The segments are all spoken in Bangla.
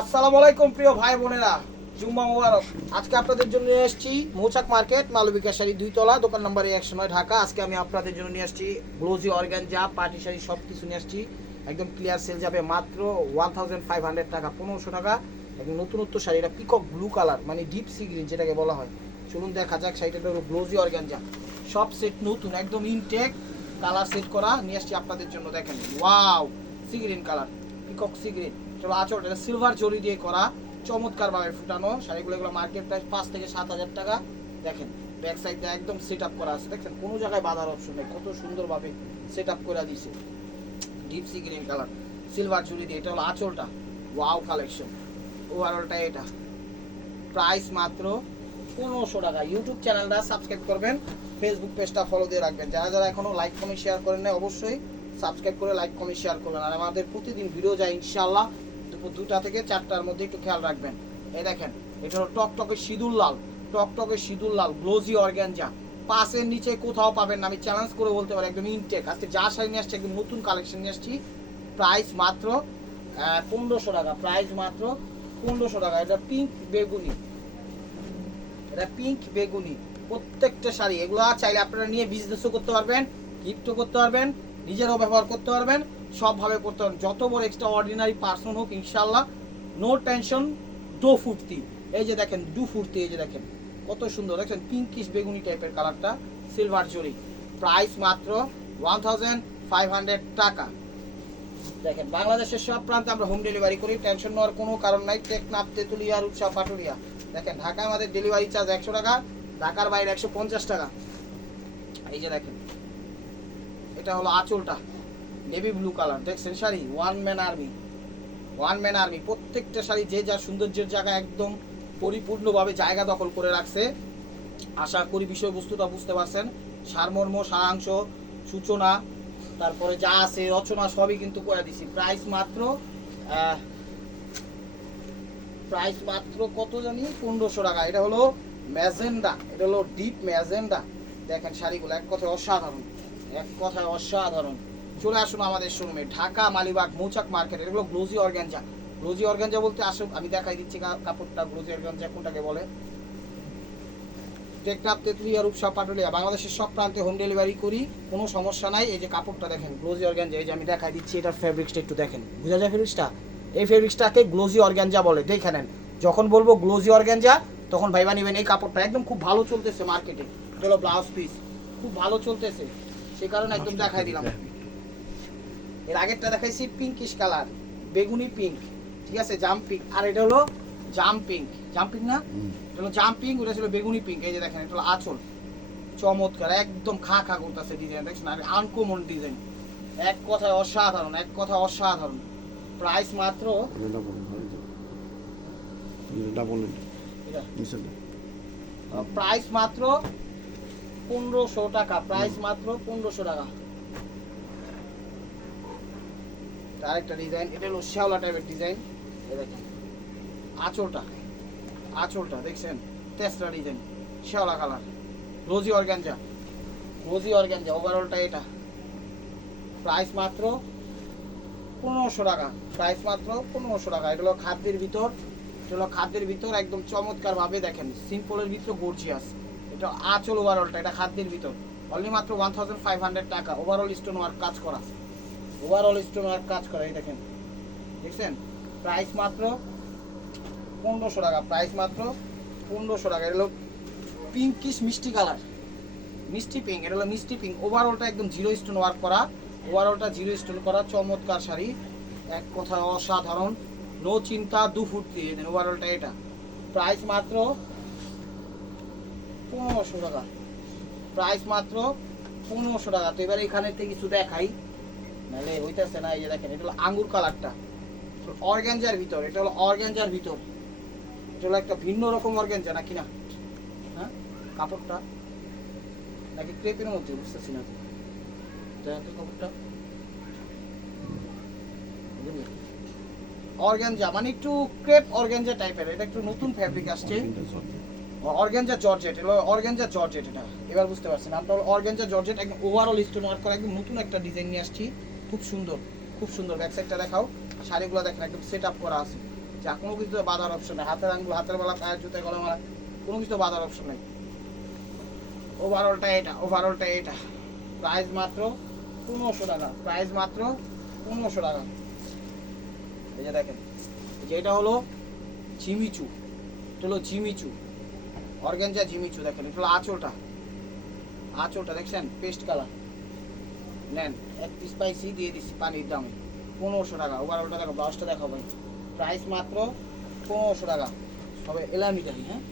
আসসালামু আলাইকুম প্রিয় ভাই বোনেরা, জুম্মা মোবারক। আজকে আপনাদের জন্য নিয়ে এসেছি মৌচাক মার্কেট মালবিকা শাড়ি দুই তলা দোকান নম্বর একশো নয় ঢাকা। আজকে আমি আপনাদের জন্য নিয়ে আসছি গ্লোজি অর্গানজা পার্টি শাড়ি সব কিছু নিয়ে আসছি একদম ক্লিয়ার সেল যাবে মাত্র ওয়ান থাউজেন্ড ফাইভ হান্ড্রেড টাকা, পনেরোশো টাকা। একদম নতুনত্ব শাড়ি, এটা পিকক ব্লু কালার মানে ডিপ সি গ্রিন যেটাকে বলা হয়। চলুন দেখা যাক শাড়িটা হলো গ্লোজি অর্গানজা। সব সেট নতুন, একদম ইনটেক কালার সেট করা। নিয়ে আসছি আপনাদের জন্য, দেখেন। Wow sea green colour peacock sea green চলো আচল এটা সিলভার জরি দিয়ে করা চমৎকার ভাবে ফুটানো শাড়িগুলো, এগুলো মার্কেট প্রাইস পাঁচ থেকে সাত হাজার টাকা। দেখেন ব্যাক সাইডটা একদম সেট আপ করা আছে। দেখছেন, কোনো জায়গায় বাধার অপশন নেই। কত সুন্দরভাবে সেট আপ করে দিয়েছে। Deep sea green colour silver জুড়ি দিয়ে। এটা হলো আঁচলটা। ওয়াও কালেকশন ওভারঅলটা এটা। প্রাইস মাত্র পনেরোশো টাকা। ইউটিউব চ্যানেলটা সাবস্ক্রাইব করবেন। ফেসবুক পেজটা ফলো দিয়ে রাখবেন। যারা যারা এখনও লাইক কমেন্ট শেয়ার করেন না অবশ্যই সাবস্ক্রাইব করে লাইক কমেন্ট শেয়ার করবেন। আর আমাদের প্রতিদিন ভিডিও যায় ইনশাল্লাহ দুপুর দুটা থেকে চারটার মধ্যে একটু খেয়াল রাখবেন। এই দেখেন, এটা হলো টকটকে সিঁদুর লাল। টকটকে সিঁদুর লাল গ্লোজি অর্গ্যানজা পাশের নিচে কোথাও পাবেন না, আমি চ্যালেঞ্জ করে বলতে পারি, একদম ইনটেক আজকে যা শাড়ি নিয়ে আসছি, একদম নতুন কালেকশন নিয়ে আসছি। প্রাইস মাত্র পনেরোশো টাকা প্রাইস মাত্র পনেরোশো টাকা। এটা পিঙ্ক বেগুনি। এটা পিঙ্ক বেগুনি। প্রত্যেকটা শাড়ি, এগুলো চাইলে আপনারা নিয়ে বিজনেসও করতে পারবেন গিফটও করতে পারবেন, নিজেরও ব্যবহার করতে পারবেন। সবভাবে করতে পারবেন যত বড় এক্সট্রা অর্ডিনারি পার্সন হোক ইনশাল্লাহ নো টেনশন দো ফুর্তি। এই যে দেখেন দু ফুর্তি, এই যে দেখেন, কত সুন্দর। দেখেন পিঙ্কিশ বেগুনি টাইপের কালারটা সিলভার জরি। প্রাইস মাত্র ওয়ান থাউজেন্ড ফাইভ হান্ড্রেড টাকা। দেখেন, বাংলাদেশের সব প্রান্তে আমরা হোম ডেলিভারি করি টেনশন নেওয়ার কোনো কারণ নাই। টেকনাফ, তেঁতুলিয়া, রূপসা পাটুরিয়া দেখেন ঢাকায় আমাদের ডেলিভারি চার্জ একশো টাকা, ঢাকার বাইরে একশো পঞ্চাশ টাকা। এই যে দেখেন, এটা হলো আঁচলটা। নেভি ব্লু কালার, দেখছেন sari? One man army one man army প্রত্যেকটা শাড়ি যে যার সৌন্দর্যের জায়গা একদম পরিপূর্ণভাবে জায়গা দখল করে রাখছে। আশা করি বিষয়বস্তুটা বুঝতে পারছেন। সারমর্ম, সারাংশ, সূচনা, তারপরে যা আছে, রচনা সবই কিন্তু করে দিছি। প্রাইস মাত্র প্রাইস মাত্র কত জানি? পনেরোশো টাকা। এটা হলো ম্যাজেন্ডা। এটা হলো ডিপ ম্যাজেন্ডা। দেখেন শাড়িগুলো, এক কথায় অসাধারণ। এক কথায় অসাধারণ। চলে আসুন আমাদের শোরুমে ঢাকা, মালিবাগ, মৌচাক মার্কেট, এগুলো গ্লোজি অর্গ্যানজা গ্লোজি অর্গ্যানজা বলতে আসুন আমি দেখাই দিচ্ছি কাপড়টা গ্লোজি অর্গ্যানজা কোনটাকে বলে। টেকটাপ তেতুলিয়া, রূপসা, পাটুলিয়া, বাংলাদেশের সব প্রান্তে হোম ডেলিভারি করি, কোনো সমস্যা নাই। এই যে কাপড়টা দেখেন গ্লোজি অর্গ্যানজা এই যে আমি দেখাই দিচ্ছি, এটার ফেব্রিক্সটা একটু দেখেন। বুঝা যায় ফেব্রিক্সটা এই ফেব্রিক্সটাকে গ্লোজি অর্গ্যানজা বলে, দেখে নেন। যখন বলব গ্লোজি অর্গ্যানজা তখন ভাইবা নেবেন, এই কাপড়টা একদম খুব ভালো চলতেছে মার্কেটে এটা ব্লাউজ পিস খুব ভালো চলতেছে। সে কারণে একদম দেখাই দিলাম। এর আগেরটা দেখাইছি পিঙ্কিশ কালার বেগুনি পিঙ্ক ঠিক আছে? জাম্পিং আর এটা হলো জাম্পিং জাম্পিং না? এটা হলো জাম্পিং ওটা ছিল বেগুনি পিঙ্ক এই যে দেখেন এটা হলো আঁচল। চমৎকার একদম খা খা করতেছে ডিজাইন দেখছেন? আর আনকমন ডিজাইন এক কথায় অসাধারণ এক কথা অসাধারণ। প্রাইস মাত্র প্রাইস মাত্র পনেরোশো টাকা প্রাইস মাত্র পনেরোশো টাকা। আরেকটা ডিজাইন এটা হলো শ্যাওলা টাইপের ডিজাইন আঁচলটা আঁচলটা, দেখছেন? তেসরা ডিজাইন শ্যাওলা colour rosy organza rosy organza ওভারঅলটা এটা। প্রাইস মাত্র পনেরোশো টাকা প্রাইস মাত্র পনেরোশো টাকা। এটা হলো খাদ্যের ভিতর, এটা হলো খাদ্যের ভিতর একদম চমৎকার ভাবে দেখেন সিম্পলের ভিতর গর্জিয়াস এটা আঁচল ওভারঅলটা এটা খাদ্যের ভিতর। অনলি মাত্র ওয়ান থাউজেন্ড ফাইভ হান্ড্রেড টাকা ওভারঅল স্টোন ওয়ার্ক কাজ করা। ওভারঅল স্টোন ওয়ার্ক কাজ করা, এই দেখেন। দেখছেন? প্রাইস মাত্র পনেরোশো টাকা প্রাইস মাত্র পনেরোশো টাকা। এটা হলো পিঙ্কিশ মিষ্টি কালার মিষ্টি পিঙ্ক এটা হলো মিষ্টি পিঙ্ক ওভারঅলটা একদম জিরো স্টোন ওয়ার্ক করা। ওভারঅলটা জিরো স্টোন করা, চমৎকার শাড়ি। এক কথায় অসাধারণ। নো চিন্তা, দু ফুট দিয়ে। দেন ওভারঅলটা এটা। প্রাইস মাত্র পনেরোশো টাকা। প্রাইস মাত্র পনেরোশো টাকা। তো এবার এখানে থেকে কিছু দেখাই। নাহলে হইতেছে না এই যে দেখেন এটা হলো আঙ্গুর কালারটা। অর্গ্যানজার ভিতর এটা হলো অর্গ্যানজার ভিতর। এটা হলো একটা ভিন্ন রকম অর্গ্যানজা নাকি না? হ্যাঁ? কাপড়টা নাকি ক্রেপের মধ্যে বুঝতেছি না। কাপড়টা। অর্গ্যানজা মানে একটু ক্রেপ অর্গ্যানজা টাইপের এটা একটু নতুন ফ্যাব্রিক আসছে। Organza georgette. এটা অর্গ্যানজা জর্জেট এটা। এবার বুঝতে পারছেন নামটা হলো অর্গ্যানজা জর্জেট একদম ওভারঅল স্টোন ওয়ার্ক করা একদম নতুন একটা ডিজাইন নিয়ে আসছি। খুব সুন্দর খুব সুন্দর ব্যাক সাইডটা দেখাও। শাড়িগুলো দেখেন, একদম সেট আপ করা আছে। যা কোনো কিছু বাধার অপশন নেই। হাতের আঙ্গুল, হাতের বেলা পায়ের জুতে গলা মালা কোনো কিছু বাধার অপশন নেই। ওভারঅলটা এটা ওভারঅলটা এটা। প্রাইস মাত্র পনেরোশো টাকা। প্রাইস মাত্র পনেরোশো টাকা। এই যে দেখেন, এই যে এটা হলো ঝিমিচু। এটা হলো ঝিমিচু। অর্গ্যানজা ঝিমিচু দেখেন, এটা হলো আঁচলটা। আঁচলটা দেখছেন? Paste colour. নেন, এক পিস দিয়ে দিচ্ছি পানির দামে। পনেরোশো টাকা ওভারঅলটা দেখো ব্লাউজটা দেখো ভাই। প্রাইস মাত্র পনেরোশো টাকা। সবে এলামিটারি হ্যাঁ?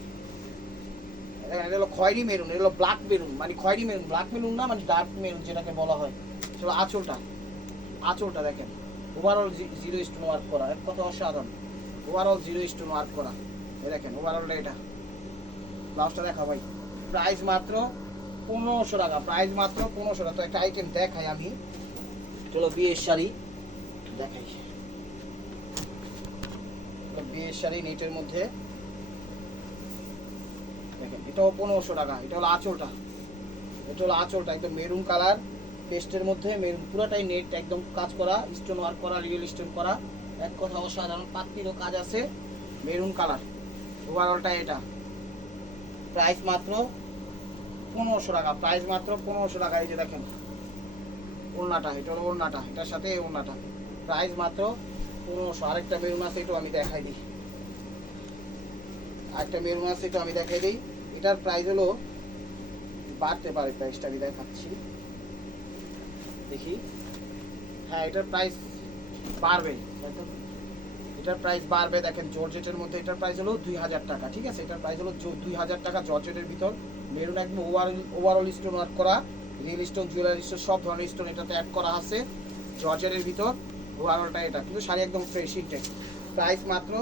এটা হলো খয়েরি মেরুন, এটা হলো ব্ল্যাক মেরুন। মানে খয়েরি মেরুন ব্ল্যাক মেরুন না মানে ডার্ক মেরুন যেটাকে বলা হয়। সেটা আঁচলটা। আঁচলটা দেখেন। ওভারঅল জিরো স্টোন ওয়ার্ক করা। এক কথা অসাধারণ। ওভারঅল জিরো স্টোন ওয়ার্ক করা। দেখেন ওভারঅলটা এটা। ব্লাউজটা দেখা ভাই। প্রাইস মাত্র পনেরোশো টাকা প্রাইস মাত্র পনেরোশো টাকা। তো একটা আইটেম দেখাই আমি। চলো বিয়ের শাড়ি। দেখাই। বিয়ের শাড়ি নেটের মধ্যে। দেখেন, এটাও পনেরোশো টাকা। এটা হলো আঁচলটা। এটা হলো আঁচলটা, একদম মেরুন কালার। পেস্টের মধ্যে মেরুন, পুরোটাই নেট, একদম কাজ করা স্টোন ওয়ার্ক করা রিয়েল স্টোন করা। এক কথা অসাধারণ পাত্তিরও কাজ আছে। Maroon colour. ওভারঅলটা এটা। প্রাইস মাত্র পনেরোশো টাকা প্রাইস মাত্র পনেরোশো টাকা, এই যে দেখেন। ওড়নাটা, এটা হলো ওড়নাটা, এটার সাথে এই ওড়নাটা। প্রাইস মাত্র পনেরোশো। আরেকটা মেরুন আছে, এটাও আমি দেখাই দিই। আরেকটা মেরুন আছে এটা আমি দেখাই দিই। এটার প্রাইস হলো, বাড়তে পারে প্রাইসটা আমি দেখাচ্ছি। দেখি। হ্যাঁ এটার প্রাইস বাড়বে? এটার প্রাইস বাড়বে, দেখেন, জর্জেটের মধ্যে এটার প্রাইস হলো দুই হাজার টাকা, ঠিক আছে? এটার প্রাইস হলো দুই হাজার টাকা জর্জেটের ভিতর। মেরুন একদম ওভারঅল ওভারঅল স্টোন ওয়ার্ক করা রিয়েল স্টোন জুয়েলারি স্টোন সব ধরনের স্টোন এটাতে অ্যাড করা আছে জর্জেটের ভিতর ওভারঅলটা এটা, কিন্তু শাড়ি একদম ফ্রেশ ইনটেক প্রাইস মাত্র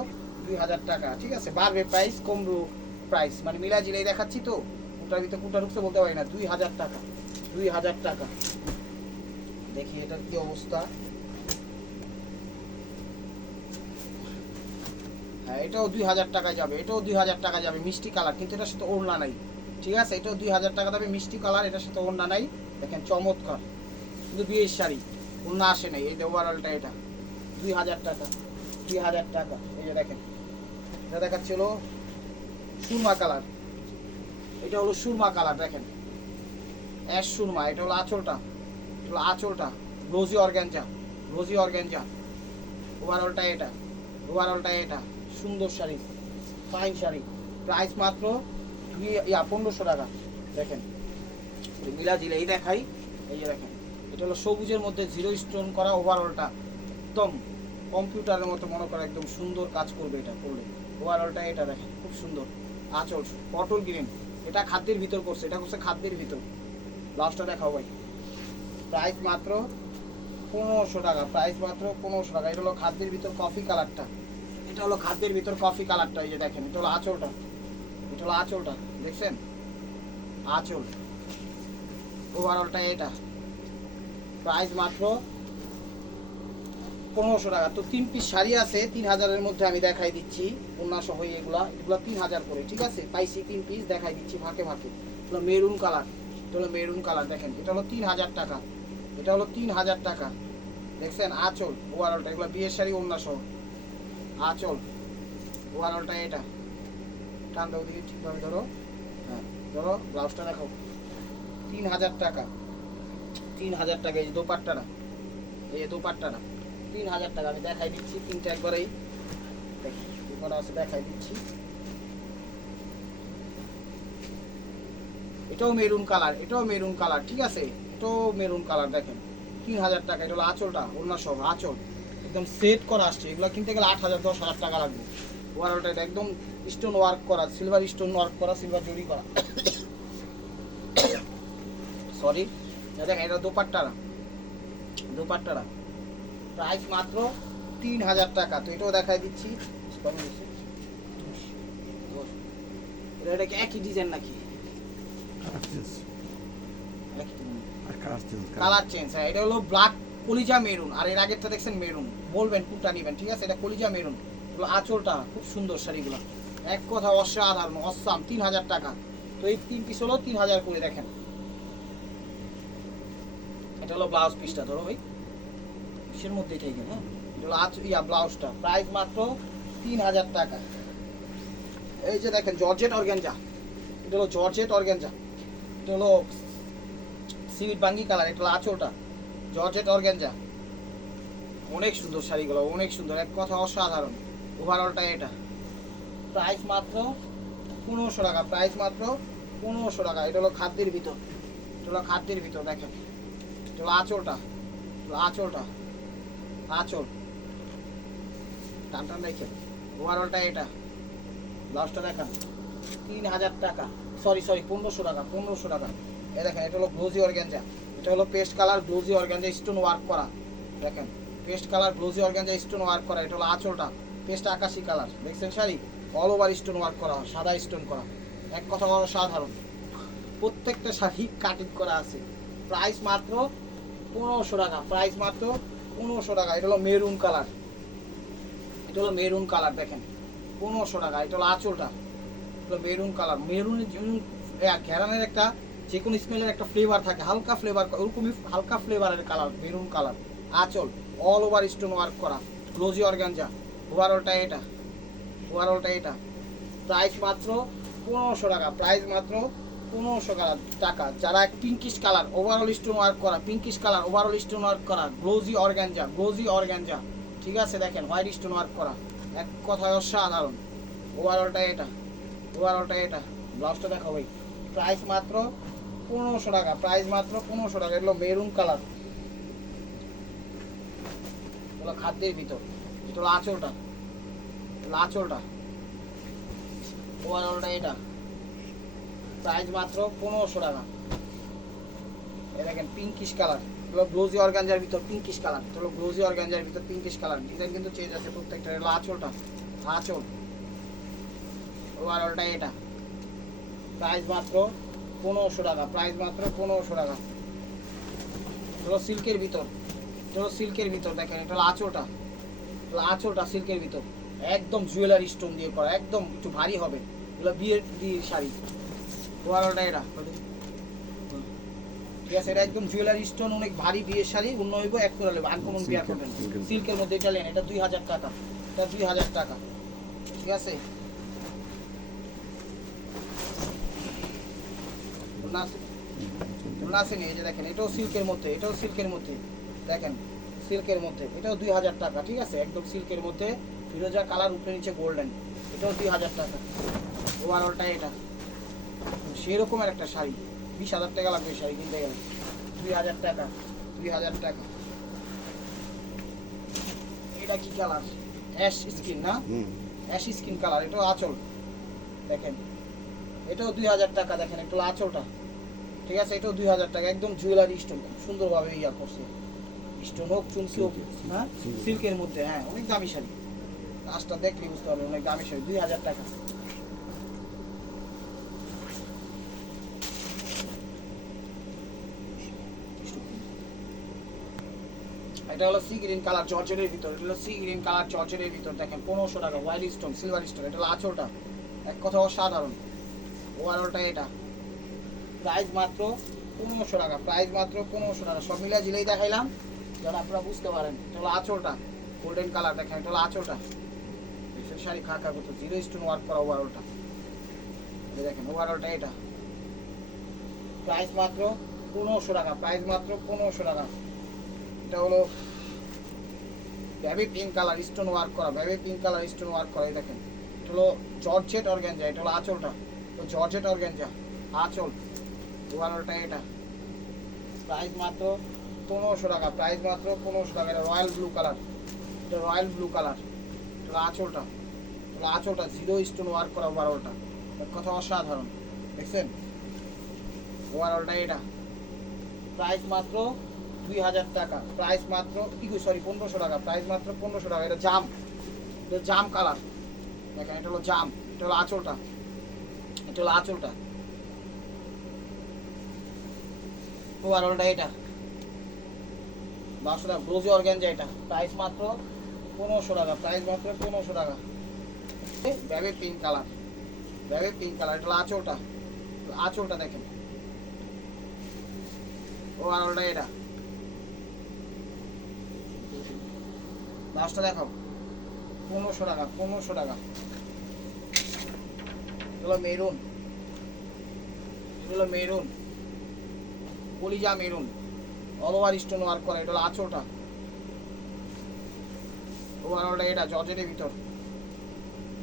দুই হাজার টাকা, ঠিক আছে? বাড়বে প্রাইস কমবে প্রাইস মানে মিলা জিলাই দেখাচ্ছি তো ওটার ভিতরে কোনটা ঢুকছে বলতে পারি না, দুই হাজার টাকা, দুই হাজার টাকা। দেখি এটার কি অবস্থা। হ্যাঁ এটাও দুই হাজার টাকা যাবে, এটাও দুই হাজার টাকা যাবে, মিষ্টি কালার, কিন্তু এটার সাথে ওড়না নাই। ঠিক আছে? এটাও দুই হাজার টাকা যাবে মিষ্টি কালার, এটার সাথে ওড়না নাই। দেখেন চমৎকার। কিন্তু বিয়ের শাড়ি, ওড়না আসে নাই। এই যে ওভারঅলটা এটা। দুই হাজার টাকা, দুই হাজার টাকা। এই যে দেখেন। এটা দেখাচ্ছিল সুরমা কালার। এটা হলো সুরমা কালার, দেখেন। অ্যাশ সুরমা, এটা হলো আঁচলটা। এটা হলো আঁচলটা। রোজি অর্গ্যানজা রোজি অর্গ্যানজা ওভারঅলটা এটা। ওভারঅলটা এটা। সুন্দর শাড়ি। ফাইন শাড়ি। প্রাইস মাত্র ইয়া, পনেরোশো টাকা। দেখেন। মিলা জিলে এই দেখাই। এই যে দেখেন, এটা হলো সবুজের মধ্যে জিরো স্টোন করা ওভারঅলটা একদম কম্পিউটারের মতো মনে করা, একদম সুন্দর কাজ করবে এটা করলে। ওভারঅলটা এটা দেখেন, খুব সুন্দর। আঁচল, পটল গ্রিন এটা খাদ্যের ভিতর করছে, এটা করছে খাদ্যের ভিতর। ব্লাউজটা দেখাও ভাই। প্রাইস মাত্র পনেরোশো টাকা প্রাইস মাত্র পনেরোশো টাকা। এটা হলো খাদ্যের ভিতর কফি কালারটা এটা হলো খাদ্যের ভিতর কফি কালারটা এই যে দেখেন, এটা হলো আঁচলটা। এটা হলো আঁচলটা। দেখছেন? আঁচল। ওভারঅলটা এটা। প্রাইস মাত্র পনেরোশো টাকা। তো তিন পিস শাড়ি আছে, তিন হাজারের মধ্যে আমি দেখাই দিচ্ছি। সহ এগুলা, এগুলো তিন হাজার করে, ঠিক আছে? পাইছি তিন পিস দেখাই দিচ্ছি ফাঁকে ফাঁকে। এগুলো মেরুন কালার এটা হলো মেরুন কালার দেখেন, এটা হলো তিন হাজার টাকা। এটা হলো তিন হাজার টাকা। দেখছেন? আঁচল ওভারঅলটা এগুলো বিয়ের শাড়ি সহ আঁচল ওভারঅলটা এটা। টান দাও দিকে ঠিকভাবে ধরো। ধরো ব্লাউজটা দেখো। তিন হাজার টাকা। তিন হাজার টাকা, এই যে দোপাট্টাটা এই যে দোপাট্টাটা তিন হাজার টাকা আমি দেখাই দিচ্ছি, তিনটা একবারেই। দেখি আছে, দেখাই দিচ্ছি। এটাও মেরুন কালার, এটাও মেরুন কালার, ঠিক আছে? এটাও মেরুন কালার, দেখেন। তিন হাজার টাকা, এটা হলো আঁচলটা অন্য সহ, আঁচল। একদম সেট করা আসছে, এগুলো কিনতে গেলে আট হাজার, দশ হাজার টাকা লাগবে। ওভারঅলটা এটা একদম স্টোন ওয়ার্ক করা সিলভার স্টোন ওয়ার্ক করা সিলভার জরি করা। সরি দেখেন এটা দোপাট্টারা দোপাট্টারা প্রাইস মাত্র তিন হাজার টাকা। তো এটাও দেখাই দিচ্ছি। এটা কি একই ডিজাইন নাকি? কালার চেঞ্জ হ্যাঁ এটা হলো ব্ল্যাক কলিজা মেরুন আর এর আগেরটা দেখছেন মেরুন বলবেন কোনটা নেবেন ঠিক আছে? এটা কলিজা মেরুন এগুলো আঁচলটা খুব সুন্দর শাড়িগুলো এক কথা অসাধারণ, অসাম, তিন হাজার টাকা। তো এই তিন পিস হলো তিন হাজার করে, দেখেন। এটা হলো ব্লাউজ পিসটা ধরো ভাই। পিসের মধ্যেই থেকে হ্যাঁ? এটা হলো আঁচ, ইয়া ব্লাউজটা প্রাইস মাত্র তিন হাজার টাকা। এই যে দেখেন জর্জেট অর্গ্যানজা এটা হলো জর্জেট অর্গ্যানজা এটা হলো সিভিট বাঙ্গি কালার, এটা হলো আঁচলটা। জর্জেট অর্গ্যানজা অনেক সুন্দর শাড়িগুলো অনেক সুন্দর। এক কথা অসাধারণ। ওভারঅলটা এটা। প্রাইস মাত্র পনেরোশো টাকা, প্রাইস মাত্র পনেরোশো টাকা। এটা হলো খাদ্যের ভিতর। এটা হলো খাদ্যের ভিতর, দেখেন। এটা হলো আঁচলটা। আঁচলটা। আঁচল। টান রেখে ওভারঅলটা এটা। ব্লাউজটা দেখান। তিন হাজার টাকা। সরি সরি, পনেরোশো টাকা পনেরোশো টাকা। এ দেখেন, এটা হলো গ্লোজি অর্গ্যানজা। এটা হলো paste colour glossy organza stone work করা। দেখেন, paste colour glossy organza stone work করা। এটা হলো আঁচলটা। পেস্ট আকাশি কালার। দেখছেন sari? All over stone work করা সাদা স্টোন করা এক কথা বড় সাধারণ। প্রত্যেকটা শাড়ি কাটিং করা আছে। প্রাইস মাত্র পনেরোশো টাকা। প্রাইস মাত্র পনেরোশো টাকা। এটা হলো মেরুন কালার এটা হলো মেরুন কালার দেখেন। পনেরোশো টাকা। এটা হলো আঁচলটা। হলো মেরুন কালার মেরুনের ঘেরানের একটা যে কোনো স্মেলের একটা ফ্লেভার থাকে। হালকা ফ্লেভার ওরকমই হালকা ফ্লেভারের কালার মেরুন কালার আঁচল। অল ওভার স্টোন ওয়ার্ক করা। গ্লোজি অর্গানজা ওভারঅলটা এটা ওভারঅলটা এটা। প্রাইস মাত্র পনেরোশো টাকা প্রাইস মাত্র পনেরোশো টাকা যারা pinkish colour overall stone work করা pinkish colour overall stone work করা গ্লোজি অর্গানজা গ্লোজি অর্গানজা ঠিক আছে দেখেন হোয়াইট স্টোন ওয়ার্ক করা, এক কথায় অসাধারণ। ওভারঅলটা এটা ওভারঅলটা এটা। ব্লাউজটা দেখো ভাই প্রাইস মাত্র পনেরোশো টাকা প্রাইস মাত্র পনেরোশো টাকা। এগুলো মেরুন কালার এগুলো খাদ্যের ভিতর। এটা হলো আঁচলটা। ওভারঅলটা এটা। প্রাইস মাত্র পনেরোশো টাকা। দেখেন পিঙ্কিশ কালার এগুলো গ্লোজি অর্গানজার ভিতর পিঙ্কিশ কালার এটা হলো গ্লোজি অর্গানজার ভিতর পিঙ্কিশ কালার ডিজাইন কিন্তু চেঞ্জ আছে প্রত্যেকটা এগুলো আঁচলটা। আঁচল। ওভারঅলটা এটা। প্রাইস মাত্র পনেরোশো টাকা। প্রাইস মাত্র পনেরোশো টাকা। এটা হলো সিল্কের ভিতর। এটা হলো সিল্কের ভিতর। দেখেন, এটা হলো আঁচলটা। হলো আঁচলটা সিল্কের ভিতর। একদম জুয়েলারি স্টোন দিয়ে করা একদম একটু ভারী হবে। এগুলো বিয়ের শাড়ি। ওভারঅলটা এটা ঠিক আছে এটা একদম জুয়েলারি স্টোন অনেক ভারী বিয়ের শাড়ি অন্য হইব এক করে নেবে আনকমন বিয়া করবেন সিল্কের মধ্যে এটা নেন এটা দুই হাজার টাকা। এটা দুই হাজার টাকা। ঠিক আছে? আসেনি এই যে দেখেন এটাও সিল্কের মধ্যে এটাও সিল্কের মধ্যে। দেখেন। সিল্কের মধ্যে। এটাও দুই হাজার টাকা ঠিক আছে? একদম সিল্কের মধ্যে। ফিরোজা কালার উপরে নিচে গোল্ডেন। এটাও দুই হাজার টাকা। ওভারঅলটা এটা। সেরকমের একটা শাড়ি। বিশ হাজার টাকা লাগবে শাড়ি কিনতে গেলে। দুই হাজার টাকা দুই হাজার টাকা। এটা কি কালার? অ্যাশ স্কিন না? অ্যাশ স্কিন কালার এটাও আঁচল। দেখেন। এটাও দুই হাজার টাকা দেখেন একটু আঁচলটা। ঠিক আছে? এটাও দুই হাজার টাকা একদম জুয়েলারি স্টোন খুব সুন্দরভাবে ইয়া করছে। স্টোন হোক চুনসি হোক হ্যাঁ? সিল্কের। মধ্যে হ্যাঁ অনেক দামি শাড়ি। কাজটা দেখলে বুঝতে পারবেন অনেক দামি শাড়ি দুই হাজার টাকা। এটা হলো সি গ্রিন কালার জর্জেটের ভিতর এটা হলো সি গ্রিন কালার জর্জেটের ভিতর দেখেন পনেরোশো টাকা হোয়াইট স্টোন সিলভার স্টোন এটা হলো আঁচলটা এক কথা অসাধারণ। ওভারঅলটা এটা। প্রাইস মাত্র পনেরোশো টাকা প্রাইস মাত্র পনেরোশো টাকা। সব মিলিয়ে জিলেই দেখাইলাম। যেন আপনারা বুঝতে পারেন, এটা আঁচলটা গোল্ডেন কালার দেখেন, এটা হলো আঁচলটা। শাড়ি খাকা করতো জিরো স্টোন ওয়ার্ক করা ওভারঅলটা দেখেন ওভারঅলটা এটা। প্রাইস মাত্র পনেরোশো টাকা প্রাইস মাত্র পনেরোশো টাকা। এটা হলো baby pink colour stone work করা baby pink colour stone work করা, এই দেখেন। এটা হলো জর্জেট অর্গ্যানজা এটা হলো আঁচলটা। তো জর্জেট অর্গ্যানজা আঁচল। ওভারঅলটা এটা। প্রাইস মাত্র পনেরোশো টাকা প্রাইস মাত্র পনেরোশো টাকা। এটা রয়্যাল ব্লু কালার এটা রয়্যাল ব্লু কালার এটা আঁচলটা। এটা আঁচলটা জিরো স্টোন ওয়ার্ক করা ওভারঅলটা এক কথা অসাধারণ। দেখছেন? ওভারঅলটা এটা। প্রাইস মাত্র দুই হাজার টাকা। প্রাইস মাত্র, কি সরি পনেরোশো টাকা। প্রাইস মাত্র পনেরোশো টাকা। এটা জাম। এটা জাম কালার দেখেন, এটা হলো জাম। এটা হলো আঁচলটা। এটা হলো আঁচলটা। ওভারঅলটা এটা। বারোশো টাকা ব্রোজি অর্গ্যানজা এটা। প্রাইস মাত্র পনেরোশো টাকা। প্রাইস মাত্র পনেরোশো টাকা। Baby pink colour baby pink colour এটা আঁচলটা। আঁচলটা দেখেন। ওভারঅলটা এটা। লাস্টটা দেখাও পনেরোশো টাকা পনেরোশো টাকা। এগুলো মেরুন এগুলো মেরুন কলিজা maroon all over stone work করা, এটা হলো আঁচলটা। ওভারঅলটা এটা, জর্জেটের ভিতর।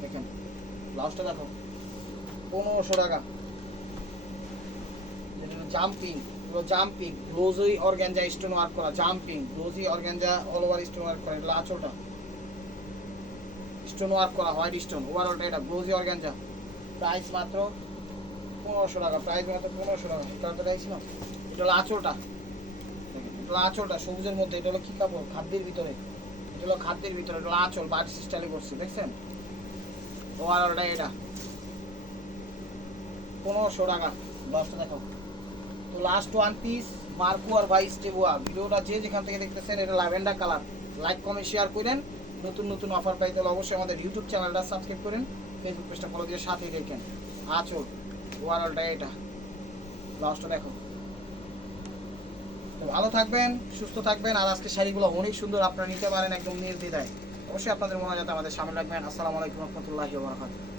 দেখেন, ব্লাউজটা দেখো, পনেরোশো টাকা। জাম্পিং এগুলো jumping glossy organza stone work করা, jumping glossy organza all over stone work করা, এটা আঁচলটা। স্টোন ওয়ার্ক করা, হোয়াইট স্টোন ওভারঅলটা এটা গ্লোজি অর্গ্যানজা প্রাইস মাত্র পনেরোশো টাকা, প্রাইস মাত্র পনেরোশো টাকা। এটা তো চাইছি না এটা হলো আঁচলটা সবুজের মধ্যে, এটা হলো কি কাপড়? খাদ্যের ভিতরে। এটা হলো খাদ্যের ভিতরে, এটা হলো আঁচল বাড়ি স্টাইলে করছি, দেখছেন? ওভারঅলটা এটা। পনেরোশো টাকা। দশটা দেখো। তো লাস্ট ওয়ান পিস মার্কু আর ভাইস টেবুয়া ভিডিওটা যে যেখান থেকে দেখতেছেন, এটা lavender colour like comment share করেন। নতুন নতুন অফার পাই, তাহলে অবশ্যই আমাদের ইউটিউব চ্যানেলটা সাবস্ক্রাইব করেন। ফেসবুক পেজটা ফলো দিয়ে সাথেই দেখেন। আচল ওভারঅলটা এটা। লাস্টটা দেখো। ভালো থাকবেন, সুস্থ থাকবেন। আর আজকে শাড়িগুলো অনেক সুন্দর আপনারা নিতে পারেন একদম নির্দ্বিধায়। অবশ্যই আপনাদের মনে যাতে আমাদের সামনে রাখবেন। আসসালামু আলাইকুম রহমতুল্লাহ বারাকাতুহু।